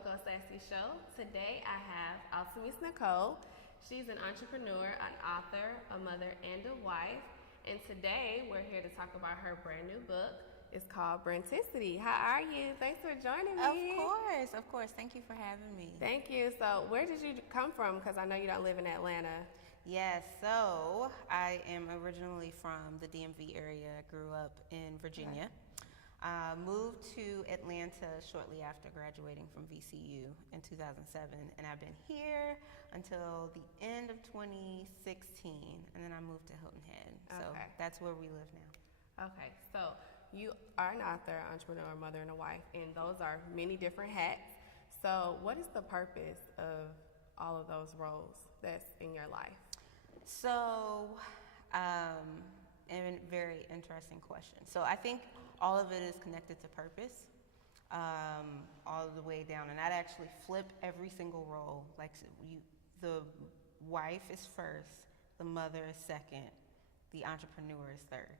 Coco Sassy Show. Today I have Altimese Nichole. She's an entrepreneur, an author, a mother, and a wife. And today we're here to talk about her brand new book. It's called Brandticity. How are you? Thanks for joining me. Of course. Thank you for having me. Thank you. So where did you come from? Because I know you don't live in Atlanta. Yes, so I am originally from the DMV area. I grew up in Virginia. Moved to Atlanta shortly after graduating from VCU in 2007, and I've been here until the end of 2016, and then I moved to Hilton Head. So that's where we live now. Okay, so you are an author, entrepreneur, mother, and a wife, and those are many different hats. So what is the purpose of all of those roles that's in your life? So, a very interesting question. So I think all of it is connected to purpose, all the way down. And I'd actually flip every single role. Like the wife is first, the mother is second, the entrepreneur is third.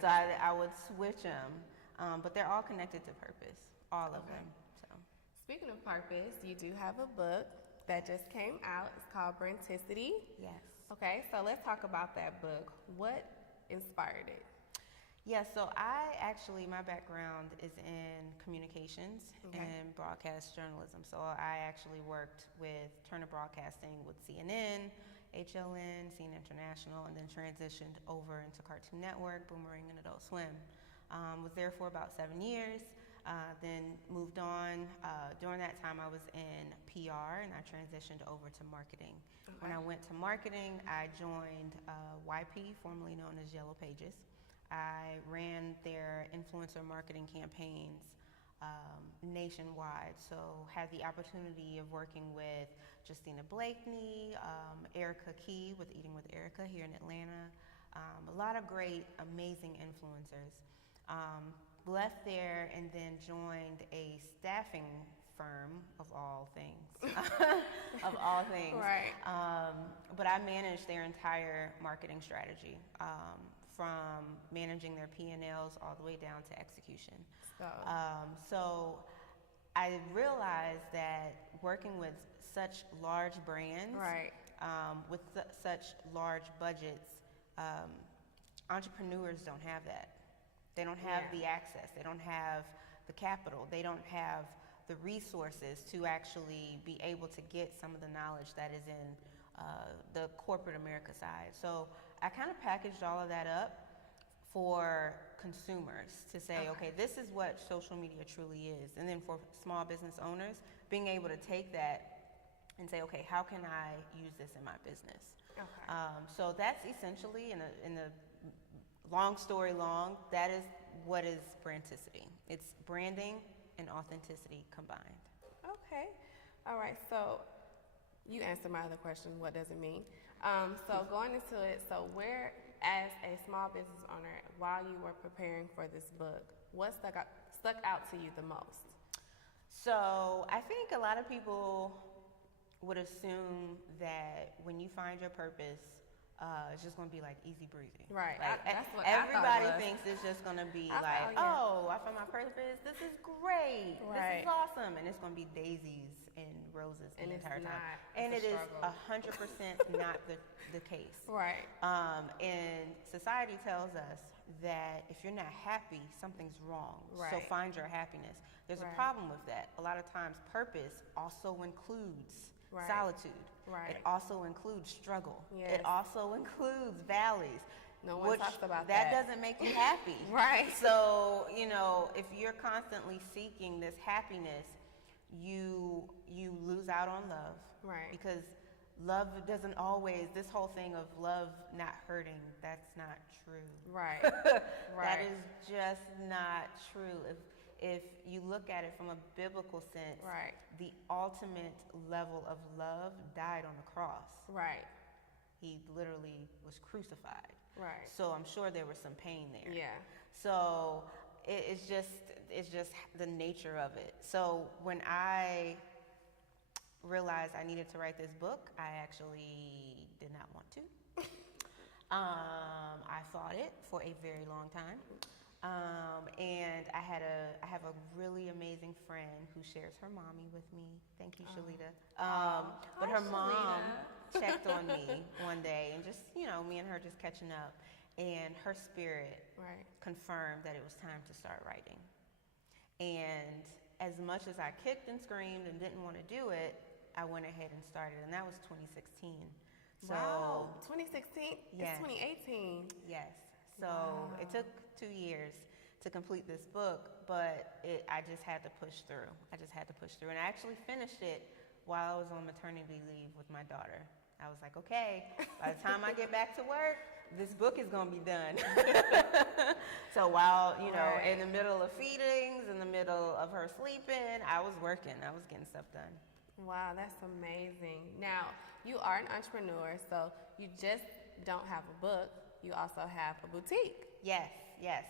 So I would switch them, but they're all connected to purpose, all of them. So, speaking of purpose, you do have a book that just came out. It's called Brandticity. Yes. Okay, so let's talk about that book. What inspired it? Yeah, so my background is in communications and broadcast journalism. So I actually worked with Turner Broadcasting with CNN, HLN, CNN International, and then transitioned over into Cartoon Network, Boomerang, and Adult Swim. Was there for about 7 years, then moved on. During that time, I was in PR, and I transitioned over to marketing. When I went to marketing, I joined YP, formerly known as Yellow Pages. I ran their influencer marketing campaigns nationwide, so had the opportunity of working with Justina Blakeney, Erica Key with Eating with Erica here in Atlanta, a lot of great, amazing influencers. Left there and then joined a staffing firm of all things, Right. But I managed their entire marketing strategy, from managing their P&Ls all the way down to execution. So I realized that working with such large brands, with such large budgets, entrepreneurs don't have that. They don't have the access. They don't have the capital. They don't have the resources to actually be able to get some of the knowledge that is in the corporate America side. So I kind of packaged all of that up for consumers to say, okay, this is what social media truly is. And then for small business owners, being able to take that and say, okay, how can I use this in my business? So that's essentially, in the long story long, that is what is Brandticity. It's branding and authenticity combined. Okay. All right. So you answered my other question, what does it mean? So going into it, so where, as a small business owner, while you were preparing for this book, what stuck out to you the most? So I think a lot of people would assume that when you find your purpose, it's just going to be like easy breezy. Right. Like, that's what everybody I thinks it's just going to be I found my purpose. This is great. This is awesome. And it's going to be daisies and roses the entire time. And it is 100% not the case. Right. And society tells us that if you're not happy, something's wrong. So find your happiness. There's a problem with that. A lot of times purpose also includes solitude. It also includes struggle. It also includes valleys. No one talks about that. That doesn't make you happy. So, if you're constantly seeking this happiness, you lose out on love. Because love doesn't always, this whole thing of love not hurting, that's not true. That is just not true. If you look at it from a biblical sense, the ultimate level of love died on the cross. He literally was crucified. So I'm sure there was some pain there. So it's just the nature of it. So when I realized I needed to write this book, I actually did not want to. I fought it for a very long time. And I have a really amazing friend who shares her mommy with me. Thank you, Shalita. But her mom checked on me one day, and just, me and her just catching up, and her spirit confirmed that it was time to start writing. And as much as I kicked and screamed and didn't want to do it, I went ahead and started, and that was 2016. So, wow, 2016? Yes. It's 2018. Yes. So it took 2 years to complete this book, but I just had to push through. And I actually finished it while I was on maternity leave with my daughter. I was like, okay, by the time I get back to work, this book is going to be done. So while, in the middle of feedings, in the middle of her sleeping, I was working. I was getting stuff done. Wow, that's amazing. Now, you are an entrepreneur, so you just don't have a book. You also have a boutique. Yes.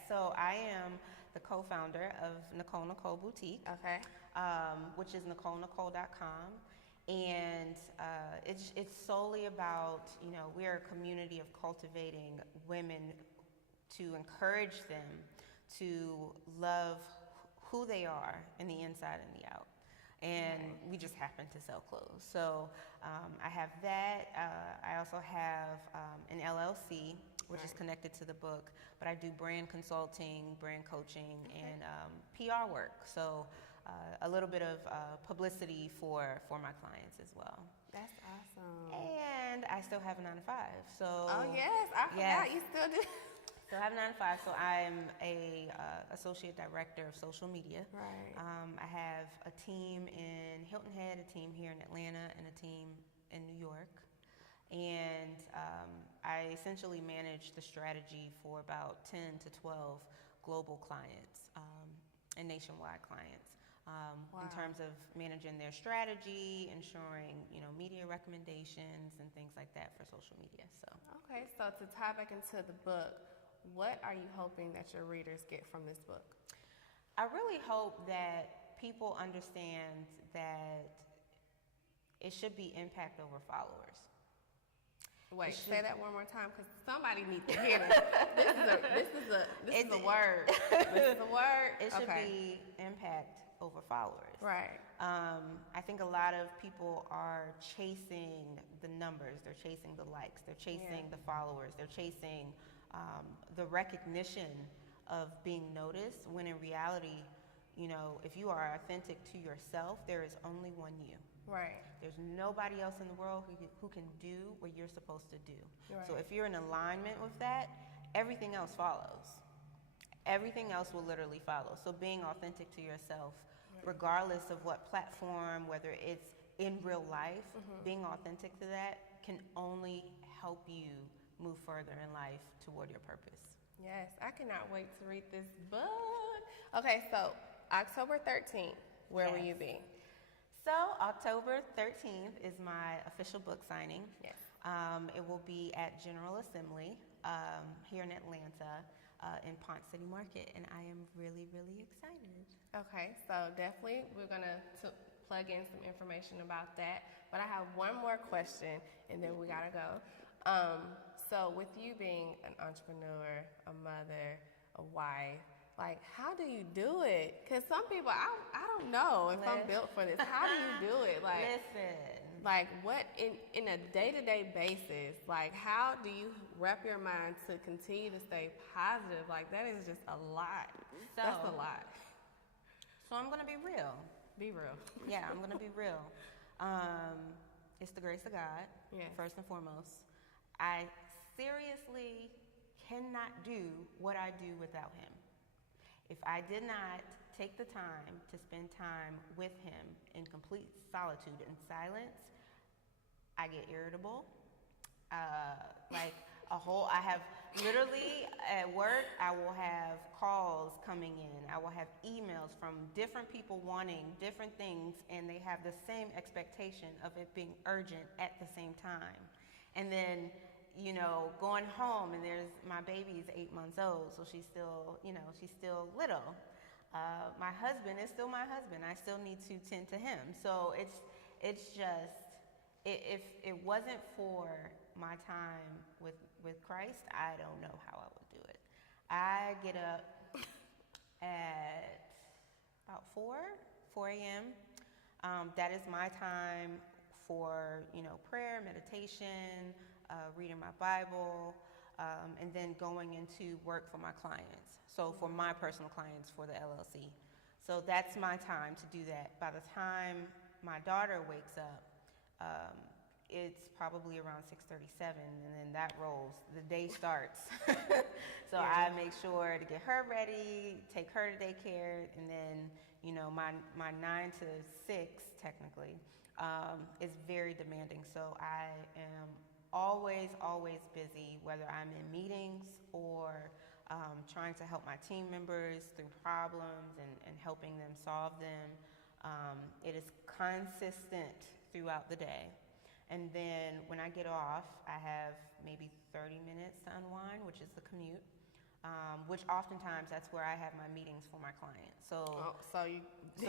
So I am the co-founder of Nichole Boutique, which is NicholeNichole.com. And it's solely about, we're a community of cultivating women to encourage them to love who they are in the inside and the out. And we just happen to sell clothes. So I have that. I also have an LLC, which is connected to the book, but I do brand consulting, brand coaching, and PR work. So a little bit of publicity for my clients as well. That's awesome. And I still have a 9-to-5. So yes, I forgot you still do. Still have a 9-to-5. So I'm a associate director of social media. Right. I have a team in Hilton Head, a team here in Atlanta, and a team in New York. And I essentially manage the strategy for about 10 to 12 global clients and nationwide clients in terms of managing their strategy, ensuring media recommendations and things like that for social media. So okay, so to tie back into the book, what are you hoping that your readers get from this book? I really hope that people understand that it should be impact over followers. Wait, say that one more time, because somebody needs to hear this. This is a word. This is a word. It should be impact over followers. Right. I think a lot of people are chasing the numbers. They're chasing the likes. They're chasing the followers. They're chasing the recognition of being noticed, when in reality, if you are authentic to yourself, there is only one you. Right. There's nobody else in the world who can do what you're supposed to do. Right. So if you're in alignment with that, everything else follows. Everything else will literally follow. So being authentic to yourself, regardless of what platform, whether it's in real life, being authentic to that can only help you move further in life toward your purpose. Yes, I cannot wait to read this book. Okay, so October 13th, where will you be? So October 13th is my official book signing. Yes. It will be at General Assembly here in Atlanta in Ponce City Market, and I am really, really excited. Okay, so definitely we're going to plug in some information about that. But I have one more question, and then we got to go. So with you being an entrepreneur, a mother, a wife, like, how do you do it? Because some people, I don't know if I'm built for this. How do you do it? Like, listen. Like, what, in a day-to-day basis, like, how do you wrap your mind to continue to stay positive? Like, that is just a lot. That's a lot. So I'm going to be real. Be real. Yeah, I'm going to be real. It's the grace of God, first and foremost. I seriously cannot do what I do without Him. If I did not take the time to spend time with Him in complete solitude and silence, I get irritable. I have literally at work, I will have calls coming in. I will have emails from different people wanting different things, and they have the same expectation of it being urgent at the same time. And then, going home, and there's my baby's 8 months old, so she's still little. My husband is still my husband. I still need to tend to him. So it's just, if it wasn't for my time with Christ, I don't know how I would do it. I get up at about 4 a.m. That is my time for, prayer, meditation, reading my Bible, and then going into work for my clients. So for my personal clients for the LLC. So that's my time to do that. By the time my daughter wakes up, it's probably around 6:37, and then that rolls. The day starts. So I make sure to get her ready, take her to daycare, and then, my 9 to 6, technically, is very demanding. So I am always busy, whether I'm in meetings or trying to help my team members through problems and helping them solve them. It is consistent throughout the day. And then when I get off, I have maybe 30 minutes to unwind, which is the commute, which oftentimes that's where I have my meetings for my clients. So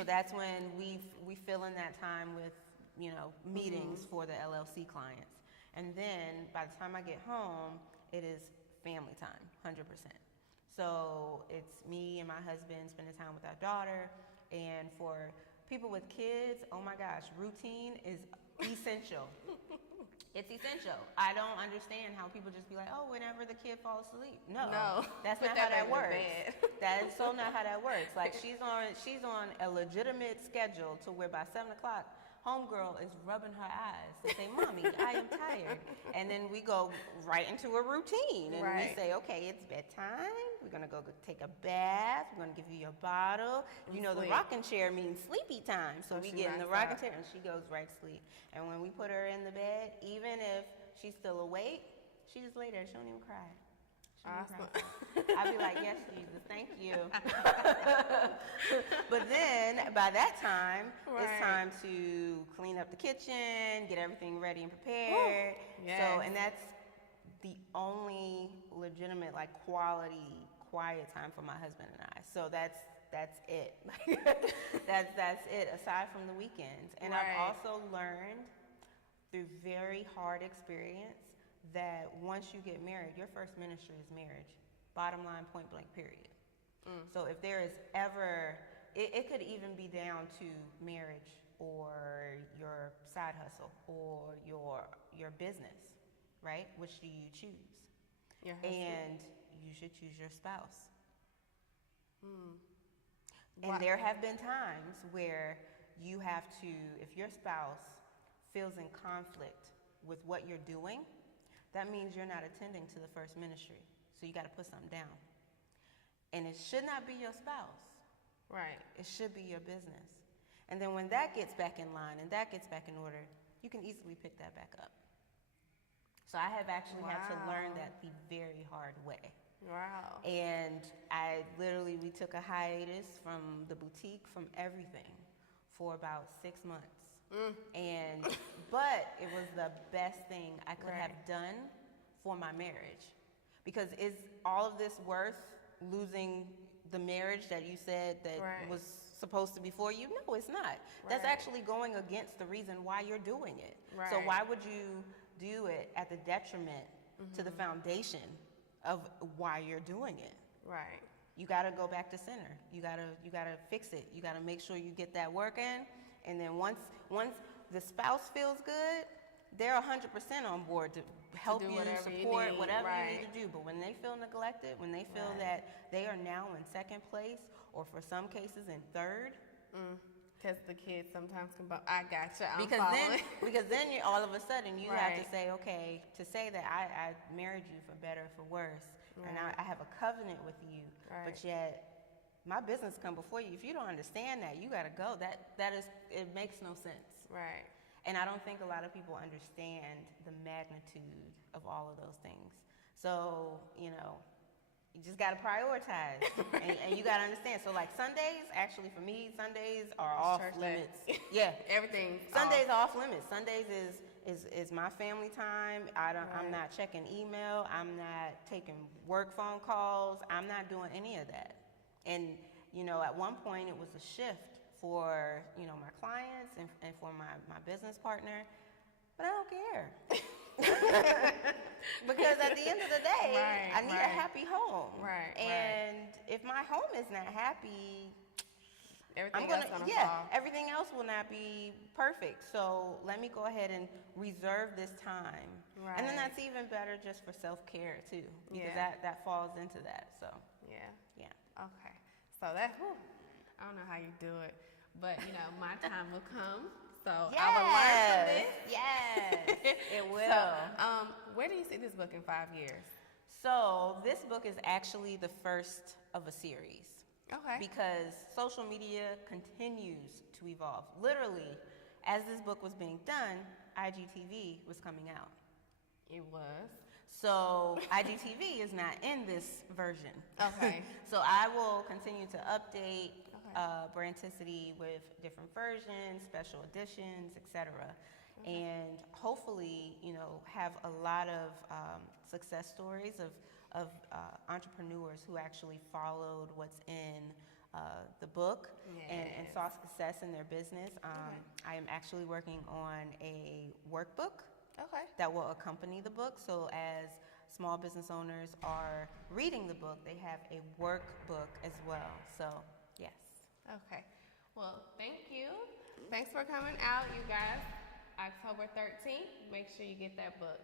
that's when we fill in that time with, meetings for the LLC clients. And then by the time I get home, it is family time, 100%. So it's me and my husband spending time with our daughter. And for people with kids, oh my gosh, routine is essential. It's essential. I don't understand how people just be like, oh, whenever the kid falls asleep. No, that's not how that works. That is so not how that works. Like she's on a legitimate schedule to where by 7 o'clock, homegirl is rubbing her eyes and say, Mommy, I am tired. And then we go right into a routine. And we say, okay, it's bedtime. We're going to go take a bath. We're going to give you your bottle. The rocking chair means sleepy time. So we get in the rocking chair and she goes right to sleep. And when we put her in the bed, even if she's still awake, she just lay there. She don't even cry. Awesome. I'd be like, yes, Jesus, thank you. But then by that time, it's time to clean up the kitchen, get everything ready and prepared. Yes. So, and that's the only legitimate, quality, quiet time for my husband and I. So that's it. that's it, aside from the weekends. And I've also learned through very hard experience that once you get married, your first ministry is marriage. Bottom line, point blank, period. So if there is ever, it could even be down to marriage or your side hustle or your business, right? Which do you choose? And you should choose your spouse. And there have been times where you have to, if your spouse feels in conflict with what you're doing, that means you're not attending to the first ministry. So you got to put something down. And it should not be your spouse. Right. It should be your business. And then when that gets back in line and that gets back in order, you can easily pick that back up. So I have actually had to learn that the very hard way. Wow. And we took a hiatus from the boutique, from everything, for about 6 months. But it was the best thing I could have done for my marriage. Because is all of this worth losing the marriage that you said that was supposed to be for you? No, it's not. That's actually going against the reason why you're doing it. So why would you do it at the detriment to the foundation of why you're doing it? Right. You got to go back to center. You got to fix it. You got to make sure you get that work in. And then once the spouse feels good, they're 100% on board to help you, support whatever you need to do. But when they feel neglected, when they feel that they are now in second place, or for some cases in third. Because the kids sometimes can I gotcha, because then you, all of a sudden you have to say, okay, to say that I married you for better, for worse, and I have a covenant with you, but yet my business come before you. If you don't understand that, you got to go. It makes no sense. Right. And I don't think a lot of people understand the magnitude of all of those things. So, you just got to prioritize. and you got to understand. So, Sundays, actually for me, Sundays are off limits. Yeah. Everything. Sundays are off limits. Sundays is my family time. I'm not checking email. I'm not taking work phone calls. I'm not doing any of that. And, at one point it was a shift for, my clients and for my business partner, but I don't care. Because at the end of the day, I need a happy home. And if my home is not happy, everything else will not be perfect. So let me go ahead and reserve this time. And then that's even better just for self-care too, because that falls into that. So yeah. Okay. So that, I don't know how you do it, but my time will come. So I will learn from this. Yes, it will. So, where do you see this book in 5 years? So this book is actually the first of a series. Okay. Because social media continues to evolve. Literally, as this book was being done, IGTV was coming out. It was. So IGTV is not in this version. Okay. So I will continue to update Brandticity with different versions, special editions, etc. And hopefully, have a lot of success stories of entrepreneurs who actually followed what's in the book and saw success in their business. I am actually working on a workbook that will accompany the book. So as small business owners are reading the book, they have a workbook as well. So, yes. Okay. Well, thank you. Thanks for coming out, you guys. October 13th. Make sure you get that book.